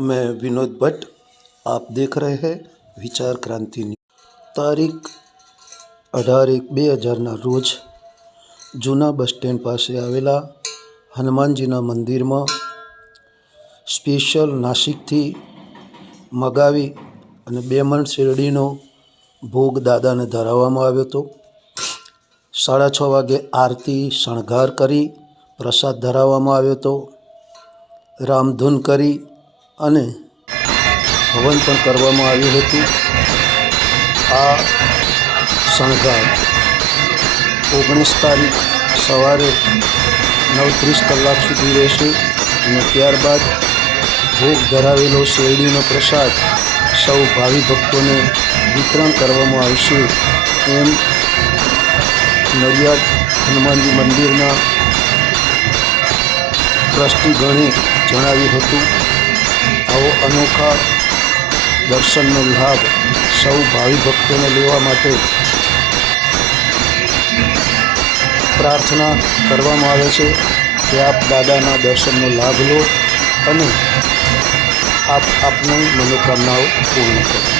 मैं विनोद भट्ट, आप देख रहे हैं विचार क्रांति न्यूज़। तारीख 18/1/2000 रोज जूना बस स्टेન્ડ પાસે આવેલા હનુમાનજીના મંદિરમાં સ્પેશિયલ નાસિકથી મગાવી અને 2 મણ શેરડીનો ભોગ દાદાને ધરાવવામાં આવ્યો હતો। 6:30 વાગે આરતી શણગાર કરી પ્રસાદ ધરાવવામાં આવ્યો હતો। રામધૂન કરી અને હવન પણ કરવામાં આવ્યું હતું। આ શણગાર 19 તારીખ સવારે 9:30 કલાક સુધી રહેશે અને ત્યારબાદ ભોગ ધરાવેલો શેરડીનો પ્રસાદ સૌ ભાવિ ભક્તોને વિતરણ કરવામાં આવશે એમ નડિયાદ હનુમાનજી મંદિરના ટ્રસ્ટીગણે જણાવ્યું હતું। આવો અનોખા દર્શનનો લાભ સૌ ભાવિ ભક્તોને લેવા માટે પ્રાર્થના કરવામાં આવે છે કે આપ દાદાના દર્શનનો લાભ લો અને આપની મનોકામનાઓ પૂર્ણ કરો।